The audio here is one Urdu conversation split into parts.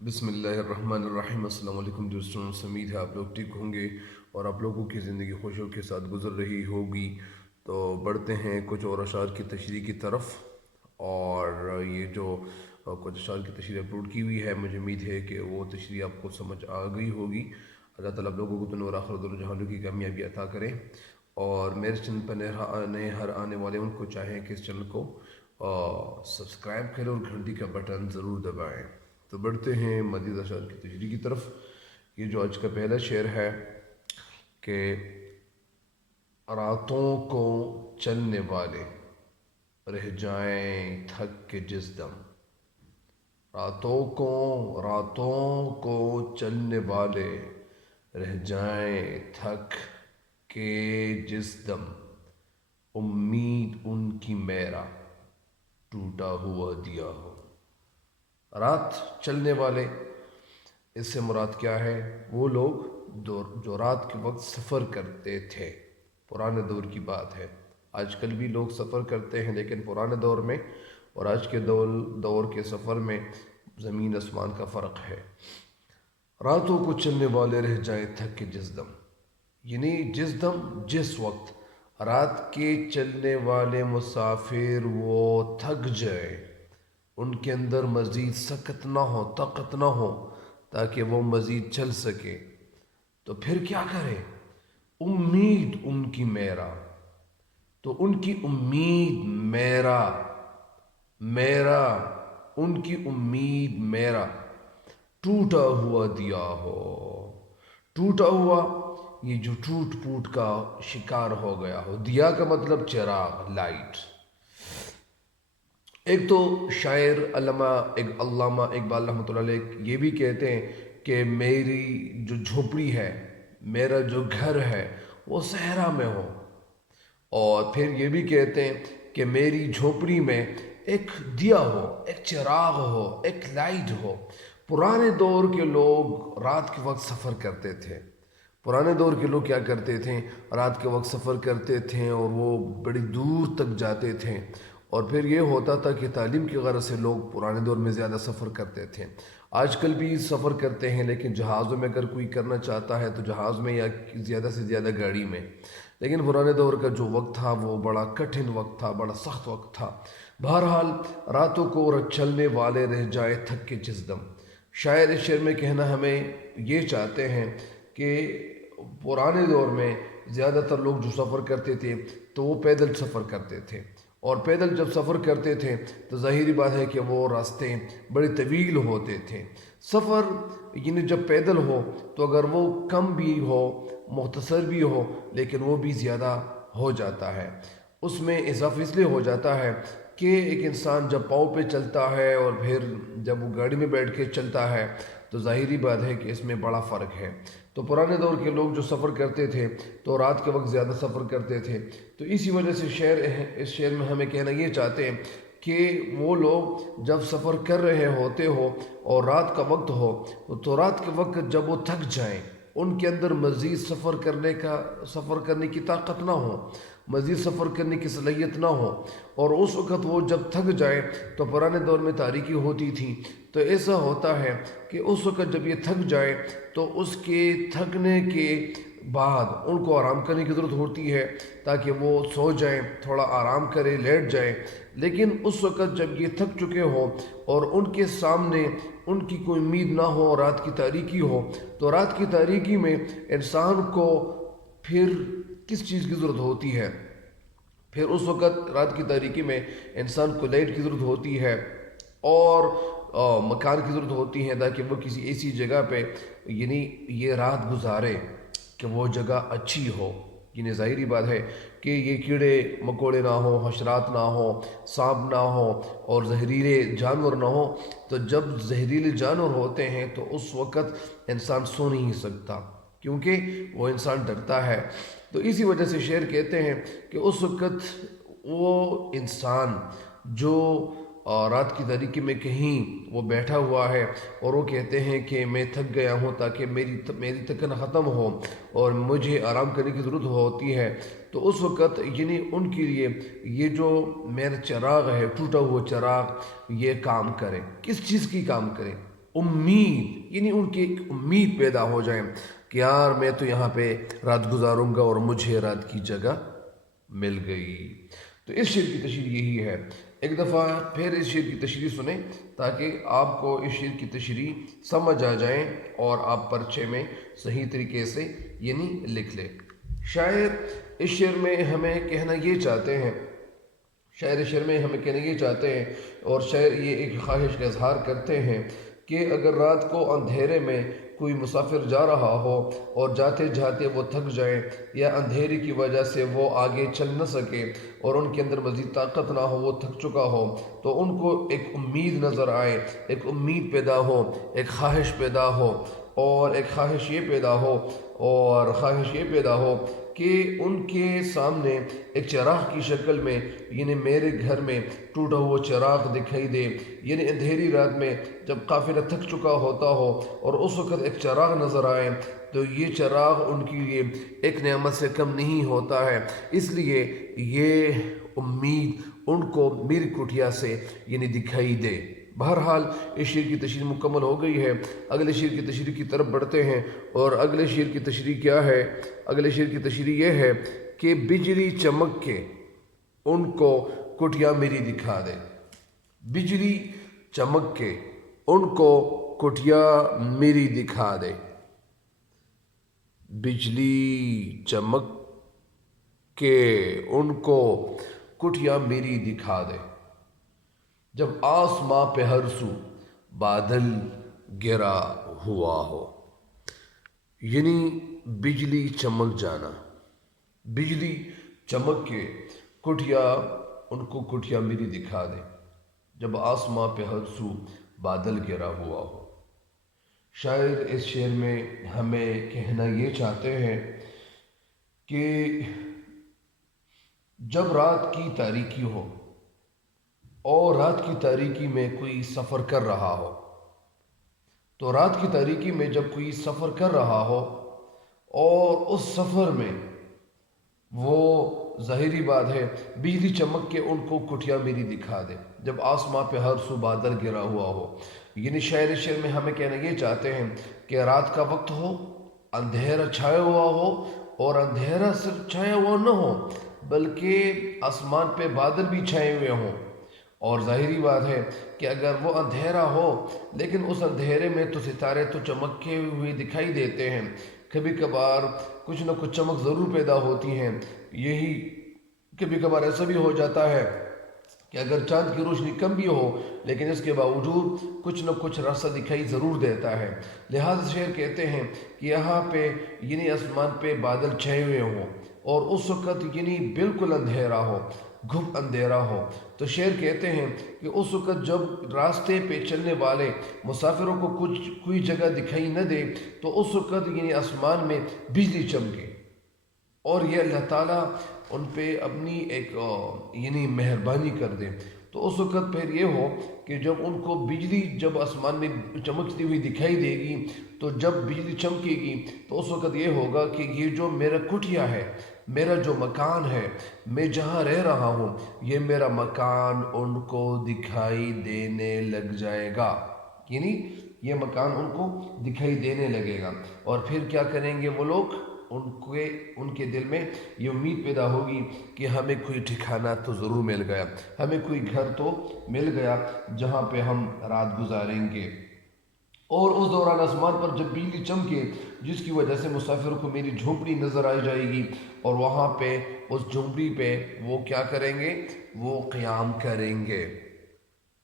بسم اللہ الرحمن الرحیم۔ السلام علیکم دوستوں، امید ہے آپ لوگ ٹھیک ہوں گے اور آپ لوگوں کی زندگی خوشیوں کے ساتھ گزر رہی ہوگی۔ تو بڑھتے ہیں کچھ اور اشعار کی تشریح کی طرف، اور یہ جو کچھ اشعار کی تشریح اپلوڈ کی ہوئی ہے، مجھے امید ہے کہ وہ تشریح آپ کو سمجھ آ گئی ہوگی۔ اللہ تعالیٰ آپ لوگوں کو دنیا اور آخرت دونوں جہانوں کی کامیابی عطا کریں، اور میرے چینل پر نئے ہر آنے والے ان کو چاہیں کہ اس چینل کو سبسکرائب کریں اور گھنٹی کا بٹن ضرور دبائیں۔ تو بڑھتے ہیں مزید اشعار کی تشریح کی طرف۔ یہ جو آج کا پہلا شعر ہے کہ راتوں کو چلنے والے رہ جائیں تھک کے جس دم، راتوں کو چلنے والے رہ جائیں تھک کے جس دم، امید ان کی میرا ٹوٹا ہوا دیا ہو۔ رات چلنے والے، اس سے مراد کیا ہے؟ وہ لوگ جو رات کے وقت سفر کرتے تھے، پرانے دور کی بات ہے۔ آج کل بھی لوگ سفر کرتے ہیں، لیکن پرانے دور میں اور آج کے دور کے سفر میں زمین آسمان کا فرق ہے۔ راتوں کو چلنے والے رہ جائیں تھک کے جس دم، یعنی جس وقت رات کے چلنے والے مسافر وہ تھک جائے، ان کے اندر مزید سکت نہ ہو، طاقت نہ ہو تاکہ وہ مزید چل سکے، تو پھر کیا کرے؟ امید ان کی میرا، تو ان کی امید میرا ان کی امید میرا ٹوٹا ہوا دیا ہو۔ ٹوٹا ہوا، یہ جو ٹوٹ پوٹ کا شکار ہو گیا ہو۔ دیا کا مطلب چراغ، لائٹ۔ ایک تو شاعر علامہ اقبال رحمۃ اللہ علیہ یہ بھی کہتے ہیں کہ میری جو جھوپڑی ہے، میرا جو گھر ہے، وہ صحرا میں ہو، اور پھر یہ بھی کہتے ہیں کہ میری جھوپڑی میں ایک دیا ہو، ایک چراغ ہو، ایک لائٹ ہو۔ پرانے دور کے لوگ رات کے وقت سفر کرتے تھے۔ پرانے دور کے لوگ کیا کرتے تھے؟ رات کے وقت سفر کرتے تھے اور وہ بڑی دور تک جاتے تھے، اور پھر یہ ہوتا تھا کہ تعلیم کی غرض سے لوگ پرانے دور میں زیادہ سفر کرتے تھے۔ آج کل بھی سفر کرتے ہیں، لیکن جہازوں میں اگر کوئی کرنا چاہتا ہے تو جہاز میں یا زیادہ سے زیادہ گاڑی میں۔ لیکن پرانے دور کا جو وقت تھا وہ بڑا کٹھن وقت تھا، بڑا سخت وقت تھا۔ بہرحال راتوں کو چلنے والے رہ جائے تھک کے جس دم، شاعر اس شعر میں کہنا ہمیں یہ چاہتے ہیں کہ پرانے دور میں زیادہ تر لوگ جو سفر کرتے تھے تو وہ پیدل سفر کرتے تھے، اور پیدل جب سفر کرتے تھے تو ظاہری بات ہے کہ وہ راستے بڑے طویل ہوتے تھے۔ سفر یعنی جب پیدل ہو تو اگر وہ کم بھی ہو، مختصر بھی ہو، لیکن وہ بھی زیادہ ہو جاتا ہے، اس میں اضافہ اس لیے ہو جاتا ہے کہ ایک انسان جب پاؤں پہ چلتا ہے اور پھر جب وہ گاڑی میں بیٹھ کے چلتا ہے تو ظاہری بات ہے کہ اس میں بڑا فرق ہے۔ تو پرانے دور کے لوگ جو سفر کرتے تھے تو رات کے وقت زیادہ سفر کرتے تھے، تو اسی وجہ سے اس شعر میں ہمیں کہنا یہ چاہتے ہیں کہ وہ لوگ جب سفر کر رہے ہوتے ہو اور رات کا وقت ہو، تو رات کے وقت جب وہ تھک جائیں، ان کے اندر مزید سفر کرنے کی طاقت نہ ہو، مزید سفر کرنے کی صلاحیت نہ ہو، اور اس وقت وہ جب تھک جائیں تو پرانے دور میں تاریکی ہوتی تھی، تو ایسا ہوتا ہے کہ اس وقت جب یہ تھک جائے تو اس کے تھکنے کے بعد ان کو آرام کرنے کی ضرورت ہوتی ہے تاکہ وہ سو جائیں، تھوڑا آرام کریں، لیٹ جائیں۔ لیکن اس وقت جب یہ تھک چکے ہوں اور ان کے سامنے ان کی کوئی امید نہ ہو، رات کی تاریکی ہو، تو رات کی تاریکی میں انسان کو پھر کس چیز کی ضرورت ہوتی ہے؟ پھر اس وقت رات کی تاریکی میں انسان کو لائٹ کی ضرورت ہوتی ہے، اور مکان کی ضرورت ہوتی ہے تاکہ وہ کسی ایسی جگہ پہ یعنی یہ رات گزارے کہ وہ جگہ اچھی ہو۔ یعنی ظاہری بات ہے کہ یہ کیڑے مکوڑے نہ ہوں، حشرات نہ ہوں، سانپ نہ ہوں، اور زہریلے جانور نہ ہوں۔ تو جب زہریلے جانور ہوتے ہیں تو اس وقت انسان سو نہیں سکتا، کیونکہ وہ انسان ڈرتا ہے۔ تو اسی وجہ سے شعر کہتے ہیں کہ اس وقت وہ انسان جو رات کی تاریکی میں کہیں وہ بیٹھا ہوا ہے اور وہ کہتے ہیں کہ میں تھک گیا ہوں تاکہ میری تھکن ختم ہو اور مجھے آرام کرنے کی ضرورت ہوتی ہے، تو اس وقت یعنی ان کے لیے یہ جو میرا چراغ ہے، ٹوٹا ہوا چراغ، یہ کام کرے۔ کس چیز کی کام کرے؟ امید، یعنی ان کی ایک امید پیدا ہو جائے کہ یار میں تو یہاں پہ رات گزاروں گا اور مجھے رات کی جگہ مل گئی۔ تو اس شعر کی تشریح یہی ہے۔ ایک دفعہ پھر اس شعر کی تشریح سنیں تاکہ آپ کو اس شعر کی تشریح سمجھ آ جائیں اور آپ پرچے میں صحیح طریقے سے یعنی لکھ لیں۔ شاعر اس شعر میں ہمیں کہنا یہ چاہتے ہیں، شاعر شعر میں ہمیں کہنا یہ چاہتے ہیں اور شاعر یہ ایک خواہش کا اظہار کرتے ہیں کہ اگر رات کو اندھیرے میں کوئی مسافر جا رہا ہو اور جاتے جاتے وہ تھک جائیں یا اندھیرے کی وجہ سے وہ آگے چل نہ سکے اور ان کے اندر مزید طاقت نہ ہو، وہ تھک چکا ہو، تو ان کو ایک امید نظر آئے، ایک امید پیدا ہو، ایک خواہش پیدا ہو اور ایک خواہش یہ پیدا ہو اور خواہش یہ پیدا ہو کہ ان کے سامنے ایک چراغ کی شکل میں یعنی میرے گھر میں ٹوٹا ہوا چراغ دکھائی دے، یعنی اندھیری رات میں جب قافلہ تھک چکا ہوتا ہو اور اس وقت ایک چراغ نظر آئے تو یہ چراغ ان کے لیے ایک نعمت سے کم نہیں ہوتا ہے۔ اس لیے یہ امید ان کو میری کٹھیا سے یعنی دکھائی دے۔ بہرحال اس شعر کی تشریح مکمل ہو گئی ہے۔ اگلے شعر کی تشریح کی طرف بڑھتے ہیں اور اگلے شعر کی تشریح کیا ہے؟ اگلے شعر کی تشریح یہ ہے کہ بجلی چمک کے ان کو کٹھیا میری دکھا دے۔ بجلی چمک کے ان کو کٹھیا میری دکھا دے، بجلی چمک کے ان کو کٹھیا میری دکھا دے، جب آسماں پہ ہر سو بادل گرا ہوا ہو۔ یعنی بجلی چمک جانا، بجلی چمک کے کٹھیا ان کو کٹھیا میری دکھا دے جب آسماں پہ ہر سو بادل گرا ہوا ہو۔ شاعر اس شعر میں ہمیں کہنا یہ چاہتے ہیں کہ جب رات کی تاریکی ہو اور رات کی تاریکی میں کوئی سفر کر رہا ہو، تو رات کی تاریکی میں جب کوئی سفر کر رہا ہو اور اس سفر میں وہ ظاہری بات ہے بجلی چمک کے ان کو کٹھیا میری دکھا دے جب آسماں پہ ہر سو بادل گرا ہوا ہو۔ یعنی شاعر شعر میں ہمیں کہنا یہ چاہتے ہیں کہ رات کا وقت ہو، اندھیرا چھایا ہوا ہو اور اندھیرا صرف چھایا ہوا نہ ہو بلکہ آسمان پہ بادل بھی چھائے ہوئے ہوں، اور ظاہری بات ہے کہ اگر وہ اندھیرا ہو لیکن اس اندھیرے میں تو ستارے تو چمکے ہوئے دکھائی دیتے ہیں، کبھی کبھار کچھ نہ کچھ چمک ضرور پیدا ہوتی ہیں۔ یہی کبھی کبھار ایسا بھی ہو جاتا ہے کہ اگر چاند کی روشنی کم بھی ہو لیکن اس کے باوجود کچھ نہ کچھ راستہ دکھائی ضرور دیتا ہے۔ لہذا شعر کہتے ہیں کہ یہاں پہ یعنی آسمان پہ بادل چھائے ہوئے ہوں اور اس وقت یعنی بالکل اندھیرا ہو، گھپ اندھیرا ہو، تو شعر کہتے ہیں کہ اس وقت جب راستے پہ چلنے والے مسافروں کو کوئی جگہ دکھائی نہ دے تو اس وقت یعنی آسمان میں بجلی چمکے اور یہ اللہ تعالیٰ ان پہ اپنی ایک یعنی مہربانی کر دے، تو اس وقت پھر یہ ہو کہ جب ان کو بجلی جب آسمان میں چمکتی ہوئی دکھائی دے گی تو جب بجلی چمکے گی تو اس وقت یہ ہوگا کہ یہ جو میرا کٹھیا ہے، میرا جو مکان ہے، میں جہاں رہ رہا ہوں، یہ میرا مکان ان کو دکھائی دینے لگ جائے گا، یعنی یہ مکان ان کو دکھائی دینے لگے گا۔ اور پھر کیا کریں گے وہ لوگ؟ ان کے دل میں یہ امید پیدا ہوگی کہ ہمیں کوئی ٹھکانہ تو ضرور مل گیا، ہمیں کوئی گھر تو مل گیا جہاں پہ ہم رات گزاریں گے۔ اور اس دوران آسمان پر جب بجلی چمکے جس کی وجہ سے مسافروں کو میری جھونپڑی نظر آ جائے گی اور وہاں پہ اس جھونپڑی پہ وہ کیا کریں گے؟ وہ قیام کریں گے۔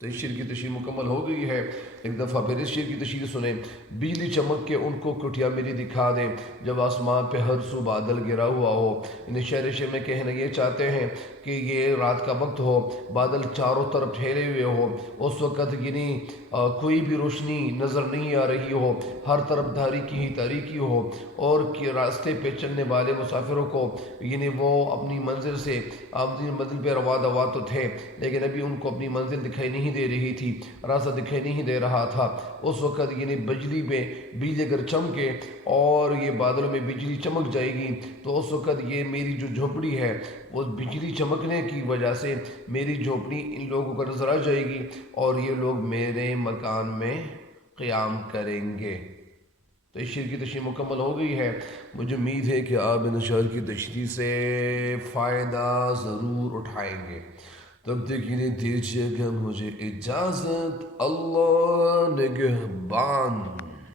تو اس شعر کی تشریح مکمل ہو گئی ہے۔ ایک دفعہ پھر اس شعر کی تشریح سنیں۔ بجلی چمک کے ان کو کٹھیا میری دکھا دے جب آسمان پہ ہر سو بادل گرا ہوا ہو۔ انہیں شعر میں کہنا یہ چاہتے ہیں کہ یہ رات کا وقت ہو، بادل چاروں طرف پھیلے ہوئے ہو، اس وقت یعنی کوئی بھی روشنی نظر نہیں آ رہی ہو، ہر طرف تاریکی ہی تاریکی ہو اور کہ راستے پہ چلنے والے مسافروں کو یعنی وہ اپنی منزل سے اپنی منزل پہ روا دوا تو تھے لیکن ابھی ان کو اپنی منزل دکھائی نہیں دے رہی تھی، راستہ دکھائی نہیں دے رہا تھا۔ اس وقت یعنی بجلی اگر چمکے اور یہ بادلوں میں بجلی چمک جائے گی تو اس وقت یہ میری جو جھونپڑی ہے وہ بجلی چمکنے کی وجہ سے میری جھونپڑی ان لوگوں کو نظر آ جائے گی اور یہ لوگ میرے مکان میں قیام کریں گے۔ تو اس شعر کی تشریح مکمل ہو گئی ہے۔ مجھے امید ہے کہ آپ ان اشعار کی تشریح سے فائدہ ضرور اٹھائیں گے۔ تب تک کے لیے دیجیے گا مجھے اجازت۔ اللہ نگہبان۔